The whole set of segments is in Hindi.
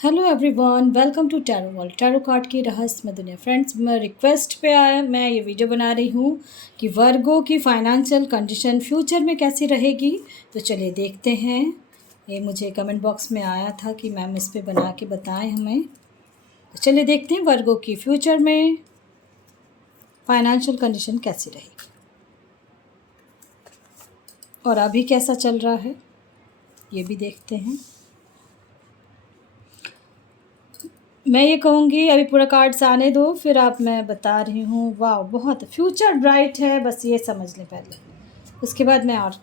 Hello everyone, welcome to tarot world. Tarot card की रहस्यमय दुनिया। फ्रेंड्स, मैं रिक्वेस्ट पे आया मैं ये वीडियो बना रही हूँ कि वर्गो की फाइनेंशियल कंडीशन फ्यूचर में कैसी रहेगी। तो चलिए देखते हैं। ये मुझे कमेंट बॉक्स में आया था कि मैम इस पे बना के बताएं हमें। तो चलिए देखते हैं वर्गो की फ्यूचर में फाइनेंशियल कंडीशन कैसी रहेगी और अभी कैसा चल रहा है ये भी देखते हैं। मैं ये कहूँगी अभी पूरा कार्ड्स आने दो, फिर आप मैं बता रही हूँ। वाह, बहुत फ्यूचर ब्राइट है, बस ये समझ लें पहले, उसके बाद मैं और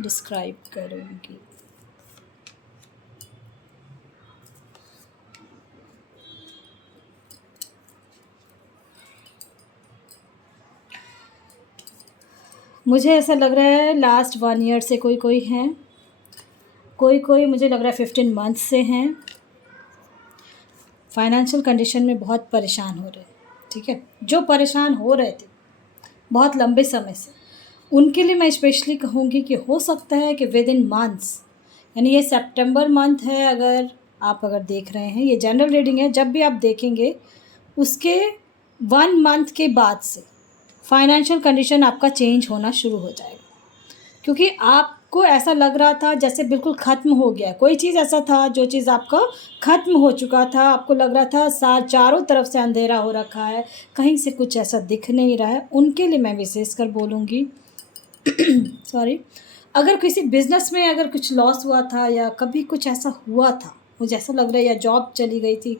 डिस्क्राइब करूँगी। मुझे ऐसा लग रहा है लास्ट 1 ईयर से कोई कोई हैं, कोई कोई मुझे लग रहा है 15 मंथ से हैं। फाइनेंशियल कंडीशन में बहुत परेशान हो रहे, ठीक है, जो परेशान हो रहे थे बहुत लंबे समय से, उनके लिए मैं स्पेशली कहूँगी कि हो सकता है कि विद इन मंथ्स, यानी ये सितंबर मंथ है, अगर देख रहे हैं, ये जनरल रीडिंग है, जब भी आप देखेंगे उसके 1 मंथ के बाद से फाइनेंशियल कंडीशन आपका चेंज होना शुरू हो जाएगा। क्योंकि आपको ऐसा लग रहा था जैसे बिल्कुल ख़त्म हो गया, कोई चीज़ ऐसा था जो चीज़ आपका ख़त्म हो चुका था, आपको लग रहा था चारों तरफ से अंधेरा हो रखा है, कहीं से कुछ ऐसा दिख नहीं रहा है। उनके लिए मैं विशेषकर बोलूँगी सॉरी, अगर किसी बिज़नेस में अगर कुछ लॉस हुआ था या कभी कुछ ऐसा हुआ था, मुझे ऐसा लग रहा है, या जॉब चली गई थी,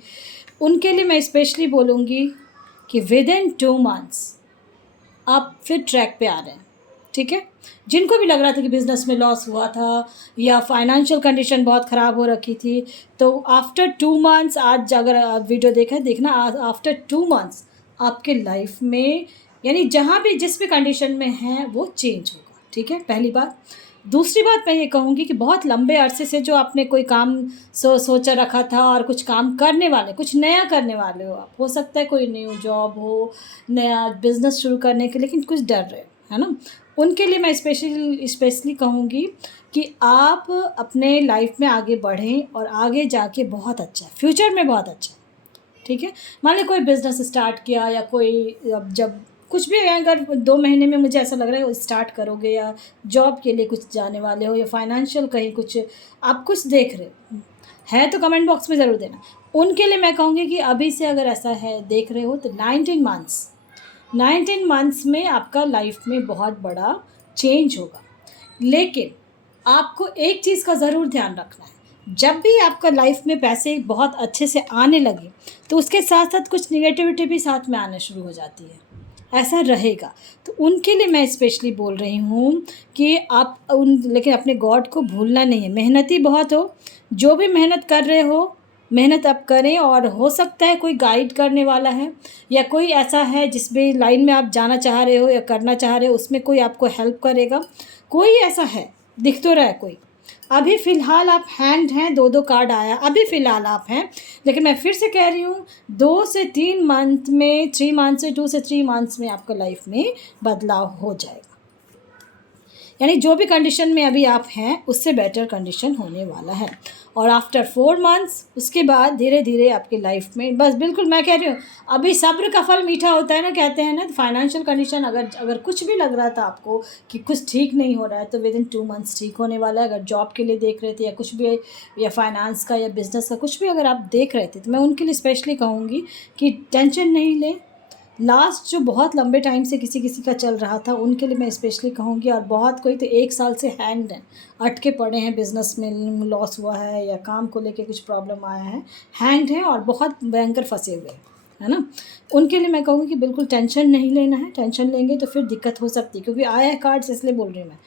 उनके लिए मैं स्पेशली बोलूँगी कि विद इन 2 मंथ्स आप फिर ट्रैक पे आ रहे हैं, ठीक है। जिनको भी लग रहा था कि बिज़नेस में लॉस हुआ था या फाइनेंशियल कंडीशन बहुत ख़राब हो रखी थी, तो आफ्टर 2 मंथ्स, आज अगर आप वीडियो देखना, आफ्टर 2 मंथ्स आपके लाइफ में, यानी जहाँ भी जिस भी कंडीशन में हैं वो चेंज होगा, ठीक है, पहली बात। दूसरी बात मैं ये कहूँगी कि बहुत लंबे अरसे से जो आपने कोई काम सोचा रखा था और कुछ काम करने वाले, कुछ नया करने वाले हो आप, हो सकता है कोई न्यू जॉब हो, नया बिज़नेस शुरू करने के, लेकिन कुछ डर रहे है ना, उनके लिए मैं स्पेशली कहूँगी कि आप अपने लाइफ में आगे बढ़ें और आगे जाके बहुत अच्छा, फ्यूचर में बहुत अच्छा, ठीक है। मान लीजिए कोई बिज़नेस स्टार्ट किया या कोई, अब जब कुछ भी अगर 2 महीने में मुझे ऐसा लग रहा है वो स्टार्ट करोगे, या जॉब के लिए कुछ जाने वाले हो, या फाइनेंशियल कहीं कुछ आप कुछ देख रहे हो है, तो कमेंट बॉक्स में ज़रूर देना। उनके लिए मैं कहूँगी कि अभी से अगर ऐसा है देख रहे हो तो 19 मंथ्स में आपका लाइफ में बहुत बड़ा चेंज होगा। लेकिन आपको एक चीज़ का ज़रूर ध्यान रखना है, जब भी आपका लाइफ में पैसे बहुत अच्छे से आने लगे तो उसके साथ साथ कुछ निगेटिविटी भी साथ में आना शुरू हो जाती है, ऐसा रहेगा। तो उनके लिए मैं स्पेशली बोल रही हूँ कि आप लेकिन अपने गॉड को भूलना नहीं है। मेहनती बहुत हो, जो भी मेहनत कर रहे हो मेहनत आप करें, और हो सकता है कोई गाइड करने वाला है या कोई ऐसा है जिस भी लाइन में आप जाना चाह रहे हो या करना चाह रहे हो उसमें कोई आपको हेल्प करेगा, कोई ऐसा है, दिख तो रहा है कोई। अभी फ़िलहाल आप हैंग्ड हैं, 2 कार्ड आया, अभी फ़िलहाल आप हैं, लेकिन मैं फिर से कह रही हूँ 2 से 3 मंथ में, 3 मंथ से 2 से 3 मंथ्स में आपका लाइफ में बदलाव हो जाएगा। यानी जो भी कंडीशन में अभी आप हैं उससे बेटर कंडीशन होने वाला है। और आफ्टर 4 मंथ्स उसके बाद धीरे धीरे आपकी लाइफ में, बस बिल्कुल मैं कह रही हूँ, अभी सब्र का फल मीठा होता है ना, कहते हैं ना। फाइनेंशियल कंडीशन अगर कुछ भी लग रहा था आपको कि कुछ ठीक नहीं हो रहा है, तो विद इन 2 मंथ्स ठीक होने वाला है। अगर जॉब के लिए देख रहे थे या कुछ भी, या फाइनेंस का या बिज़नेस का कुछ भी अगर आप देख रहे थे, तो मैं उनके लिए स्पेशली कहूँगी कि टेंशन नहीं लें। लास्ट जो बहुत लंबे टाइम से किसी किसी का चल रहा था उनके लिए मैं स्पेशली कहूँगी, और बहुत कोई तो 1 साल से हैंग्ड हैं, अटके पड़े हैं, बिज़नेस में लॉस हुआ है या काम को लेके कुछ प्रॉब्लम आया है, हैंग्ड हैं और बहुत भयंकर फंसे हुए हैं, है ना। उनके लिए मैं कहूँगी कि बिल्कुल टेंशन नहीं लेना है, टेंशन लेंगे तो फिर दिक्कत हो सकती है। क्योंकि आया है कार्ड्स, इसलिए बोल रही हूँ मैं,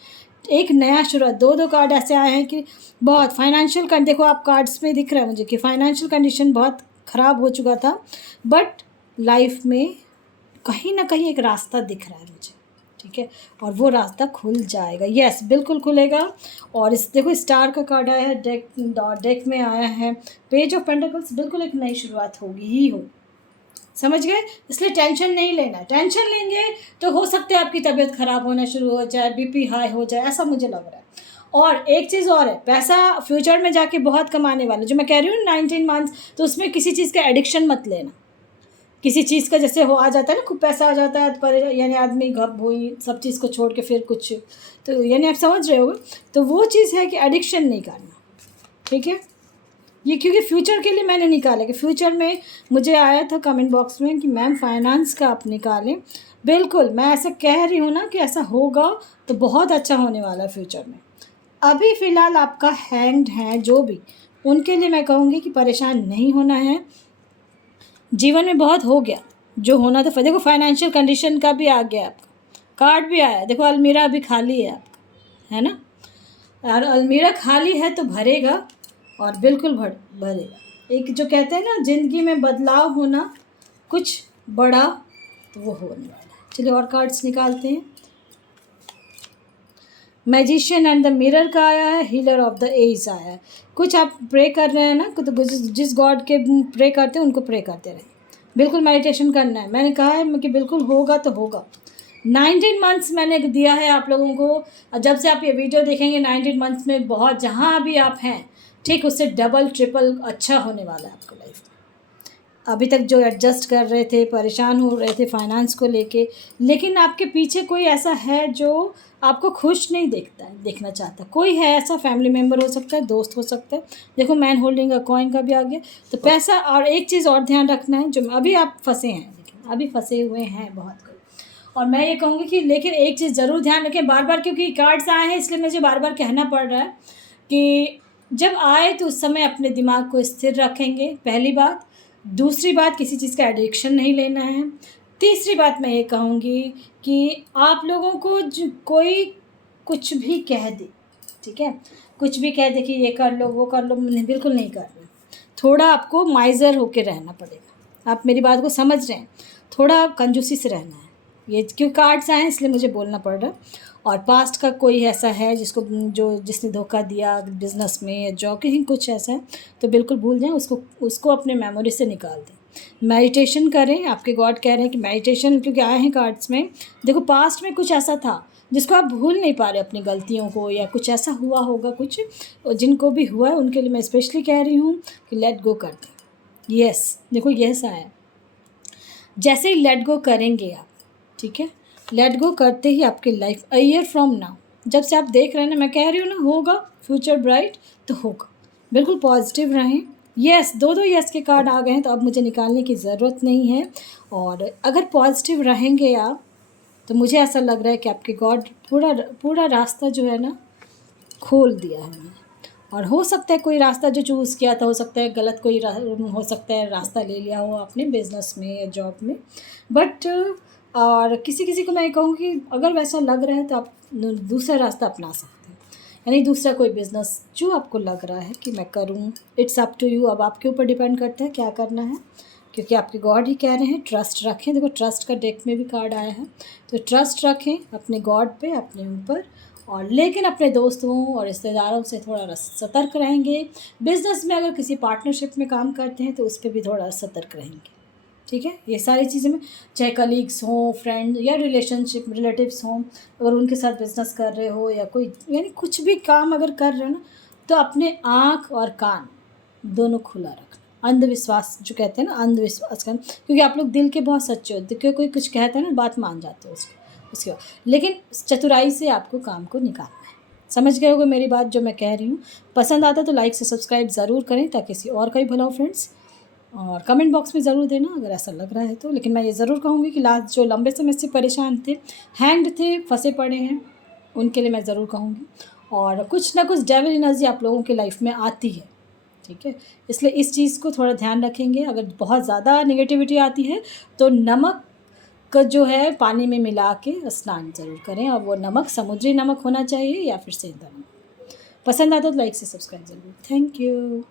एक नया शुरुआत, 2 कार्ड ऐसे आए हैं कि बहुत फाइनेंशियल देखो आप कार्ड्स में दिख रहा है मुझे कि फाइनेंशियल कंडीशन बहुत ख़राब हो चुका था, बट लाइफ में कहीं ना कहीं एक रास्ता दिख रहा है मुझे, ठीक है, और वो रास्ता खुल जाएगा, यस बिल्कुल खुलेगा। और इस देखो स्टार का कार्ड आया है, डेक में आया है पेज ऑफ पेंटिकल्स, बिल्कुल एक नई शुरुआत होगी ही हो, समझ गए। इसलिए टेंशन नहीं लेना, टेंशन लेंगे तो हो सकता है आपकी तबीयत ख़राब होना शुरू हो जाए, बीपी हाई हो जाए, ऐसा मुझे लग रहा है। और एक चीज़ और है, पैसा फ्यूचर में जाके बहुत कमाने वाला, जो मैं कह रही हूँ 19 मंथ्स, तो उसमें किसी चीज़ का एडिक्शन मत लेना। किसी चीज़ का जैसे हो आ जाता है ना, खूब पैसा आ जाता है पर यानी आदमी घप भोई सब चीज़ को छोड़ के फिर कुछ, तो यानी आप समझ रहे हो, तो वो चीज़ है कि एडिक्शन नहीं करना, ठीक है। ये क्योंकि फ्यूचर के लिए मैंने निकाला कि फ्यूचर में मुझे आया था कमेंट बॉक्स में कि मैम फाइनेंस का आप निकालें। बिल्कुल मैं ऐसा कह रही हूँ ना कि ऐसा होगा तो बहुत अच्छा होने वाला है फ्यूचर में। अभी फ़िलहाल आपका हैंड है जो भी, उनके लिए मैं कहूँगी कि परेशान नहीं होना है। जीवन में बहुत हो गया जो होना था। देखो फाइनेंशियल कंडीशन का भी आ गया, आपका कार्ड भी आया, देखो अलमीरा अभी खाली है आपका, है ना। और अलमीरा खाली है तो भरेगा, और बिल्कुल भरेगा। एक जो कहते हैं ना ज़िंदगी में बदलाव होना कुछ बड़ा, तो वो होने वाला है। चलिए और कार्ड्स निकालते हैं। मैजिशियन एंड द मिरर का आया है, हीलर ऑफ द एज आया है। कुछ आप प्रे कर रहे हैं ना, तो जिस गॉड के प्रे करते हैं उनको प्रे करते रहें। बिल्कुल मेडिटेशन करना है, मैंने कहा है कि बिल्कुल होगा तो होगा। 19 मंथ्स मैंने दिया है आप लोगों को, जब से आप ये वीडियो देखेंगे 19 मंथ्स में बहुत जहाँ भी आप हैं ठीक उससे डबल ट्रिपल अच्छा होने वाला है आपको लाइफ में। अभी तक जो एडजस्ट कर रहे थे, परेशान हो रहे थे फाइनेंस को लेके, लेकिन आपके पीछे कोई ऐसा है जो आपको खुश नहीं देखना चाहता। कोई है ऐसा, फैमिली मेम्बर हो सकता है, दोस्त हो सकता है। देखो मैन होल्डिंग अ कॉइन का भी आ गया। तो पैसा, और एक चीज़ और ध्यान रखना है, जो अभी आप फंसे हैं, लेकिन अभी फंसे हुए हैं बहुत कोई, और मैं ये कहूँगी कि लेकिन एक चीज़ ज़रूर ध्यान रखें, बार बार क्योंकि कार्ड्स आए हैं इसलिए मुझे बार बार कहना पड़ रहा है कि जब आए तो उस समय अपने दिमाग को स्थिर रखेंगे, पहली बात। दूसरी बात, किसी चीज़ का एडिक्शन नहीं लेना है। तीसरी बात मैं ये कहूँगी कि आप लोगों को कोई कुछ भी कह दे, ठीक है, कुछ भी कह दे कि ये कर लो वो कर लो, बिल्कुल नहीं करना। थोड़ा आपको माइज़र होके रहना पड़ेगा। आप मेरी बात को समझ रहे हैं, थोड़ा कंजूसी से रहना है। ये क्यों कार्ड्स आए हैं इसलिए मुझे बोलना पड़ रहा है। और पास्ट का कोई ऐसा है जिसने धोखा दिया बिज़नेस में या जॉब कहीं कुछ ऐसा है, तो बिल्कुल भूल जाएं उसको अपने मेमोरी से निकाल दें। मेडिटेशन करें, आपके गॉड कह रहे हैं कि मेडिटेशन, क्योंकि आए हैं कार्ड्स में। देखो पास्ट में कुछ ऐसा था जिसको आप भूल नहीं पा रहे अपनी गलतियों को, या कुछ ऐसा हुआ होगा कुछ, जिनको भी हुआ है उनके लिए मैं स्पेशली कह रही हूँ कि लेट गो कर दें। यस, देखो यस आया। जैसे ही लेट गो करेंगे आप, ठीक है, लेट गो करते ही आपकी life a year from now, जब से आप देख रहे हैं ना, मैं कह रही हूँ ना होगा फ्यूचर ब्राइट, तो होगा। बिल्कुल पॉजिटिव रहें। यस, दो यस के कार्ड आ गए हैं, तो अब मुझे निकालने की ज़रूरत नहीं है। और अगर पॉजिटिव रहेंगे आप, तो मुझे ऐसा लग रहा है कि आपके गॉड पूरा रास्ता जो है ना खोल दिया है मैंने। और हो सकता है कोई रास्ता जो चूज़ किया था, हो सकता है गलत कोई हो सकता है रास्ता ले लिया हो आपने बिज़नेस में या जॉब में, बट और किसी को मैं कहूँगी अगर वैसा लग रहा है तो आप दूसरा रास्ता अपना सकते हैं। यानी दूसरा कोई बिज़नेस जो आपको लग रहा है कि मैं करूँ, इट्स अप टू यू। अब आपके ऊपर डिपेंड करता है क्या करना है, क्योंकि आपके गॉड ही कह रहे हैं ट्रस्ट रखें। देखो ट्रस्ट का डेक में भी कार्ड आया है, तो ट्रस्ट रखें अपने गॉड पे, अपने ऊपर। और लेकिन अपने दोस्तों और रिश्तेदारों से थोड़ा सतर्क रहेंगे। बिज़नेस में अगर किसी पार्टनरशिप में काम करते हैं तो उस पर भी थोड़ा सतर्क रहेंगे, ठीक है। ये सारी चीज़ें में, चाहे कलीग्स हों, फ्रेंड या रिलेटिव्स हों, अगर उनके साथ बिज़नेस कर रहे हो या कोई यानी कुछ भी काम अगर कर रहे हो ना, तो अपने आँख और कान दोनों खुला रखना। अंधविश्वास जो कहते हैं ना, अंधविश्वास करना, क्योंकि आप लोग दिल के बहुत सच्चे होते हैं, क्योंकि कोई कुछ कहता है ना बात मान जाते हो उसके बाद, लेकिन चतुराई से आपको काम को निकालना है। समझ गए होगे मेरी बात जो मैं कह रही हूँ। पसंद आता तो लाइक से सब्सक्राइब ज़रूर करें ताकि किसी और का भी भला हो फ्रेंड्स। और कमेंट बॉक्स में ज़रूर देना अगर ऐसा लग रहा है तो। लेकिन मैं ये ज़रूर कहूँगी कि लास्ट जो लंबे समय से परेशान थे, हैंग्ड थे, फंसे पड़े हैं, उनके लिए मैं ज़रूर कहूँगी। और कुछ ना कुछ डेविल एनर्जी आप लोगों की लाइफ में आती है, ठीक है, इसलिए इस चीज़ को थोड़ा ध्यान रखेंगे। अगर बहुत ज़्यादा नेगेटिविटी आती है तो नमक का जो है पानी में मिला के स्नान ज़रूर करें, और वो नमक समुद्री नमक होना चाहिए या फिर सेंधा नमक। पसंद आता तो लाइक से सब्सक्राइब ज़रूर। Thank you.